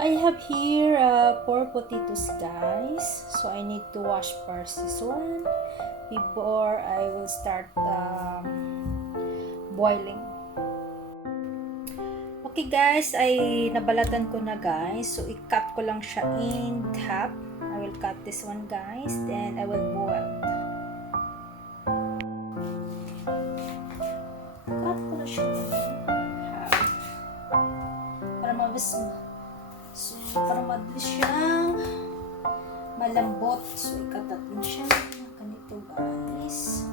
I have here 4 potatoes, guys. So I need to wash first this one before I will start boiling. Okay guys, ay nabalatan ko na guys. So i-cut ko lang siya in half. I will cut this one guys. Then I will boil. Cut ko na siya in half. Para mabilis siyang malambot. So i-cut natin siya. Ganito guys.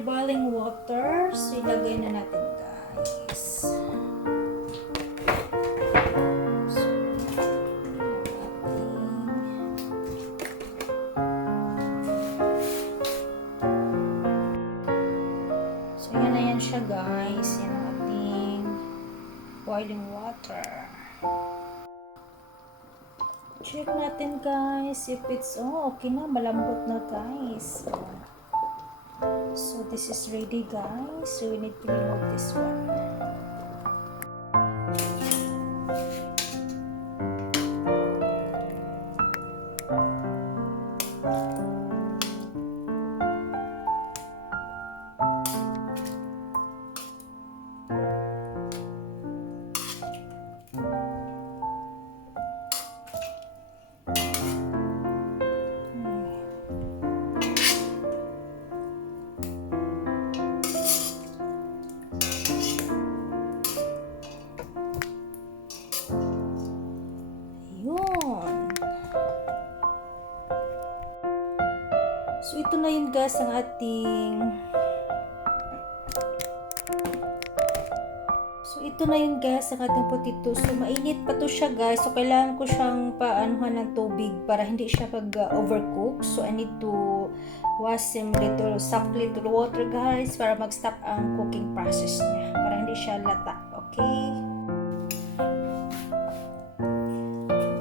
Boiling water. So, ilagay na natin, guys. So, yan na yan siya, guys. Yan ang ating boiling water. Check natin, guys, if it's, okay na, malambot na, guys. So this is ready guys. So we need to remove this one. So, ito na yun guys ang ating potato. So, mainit pa to siya guys. So, kailangan ko siyang paanuhan ng tubig para hindi siya overcook. So, I need to wash him softly to water guys para mag-stop ang cooking process niya. Para hindi siya lata. Okay?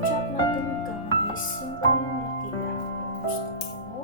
Chop natin guys. Yung tamang laki lang. Gusto ko.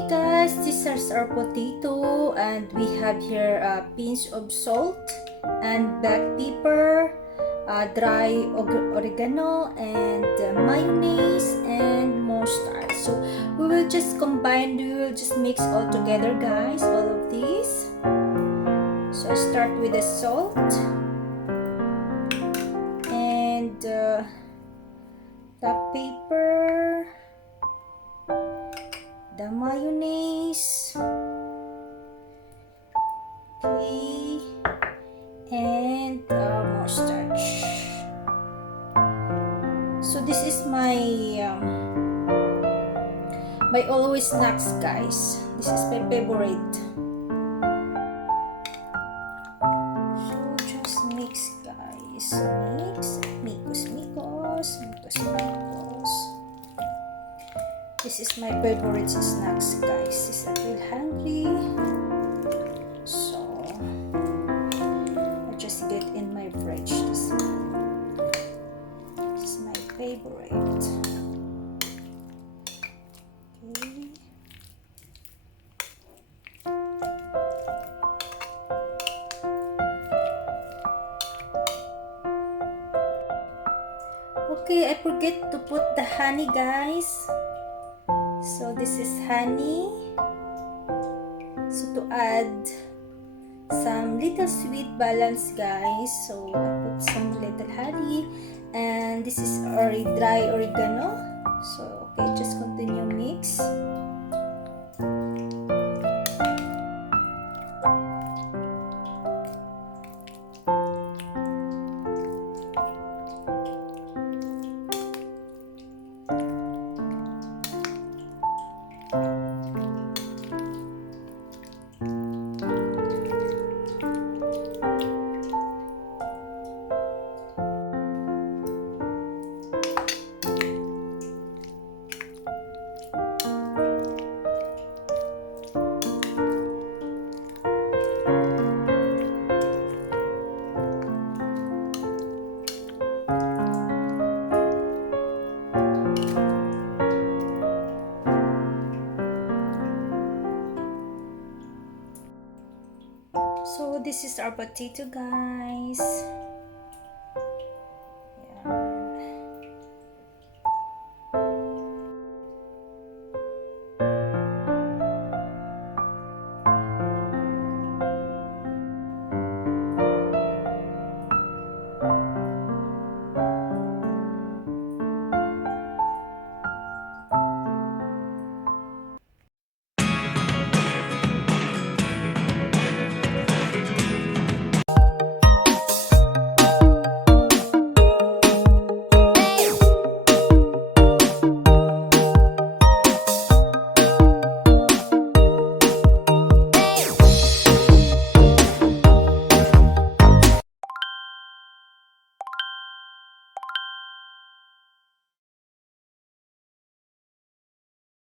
Okay guys, this is our potato and we have here a pinch of salt and black pepper, dry oregano and mayonnaise and mustard. So we will just combine, we will just mix all together guys, all of these. So I start with the salt and the pepper, the mayonnaise, okay, and mustard. So this is my my always snacks guys. This is my favorite. So just mix guys, mix, mikos. This is my favorite snacks guys. Since I feel hungry, so I just get in my fridge. This is my favorite. Okay. Okay, I forget to put the honey guys. So this is honey. So to add some little sweet balance guys, so I put some little honey, and this is our dry oregano. So okay, just continue mix. So this is our potato guys.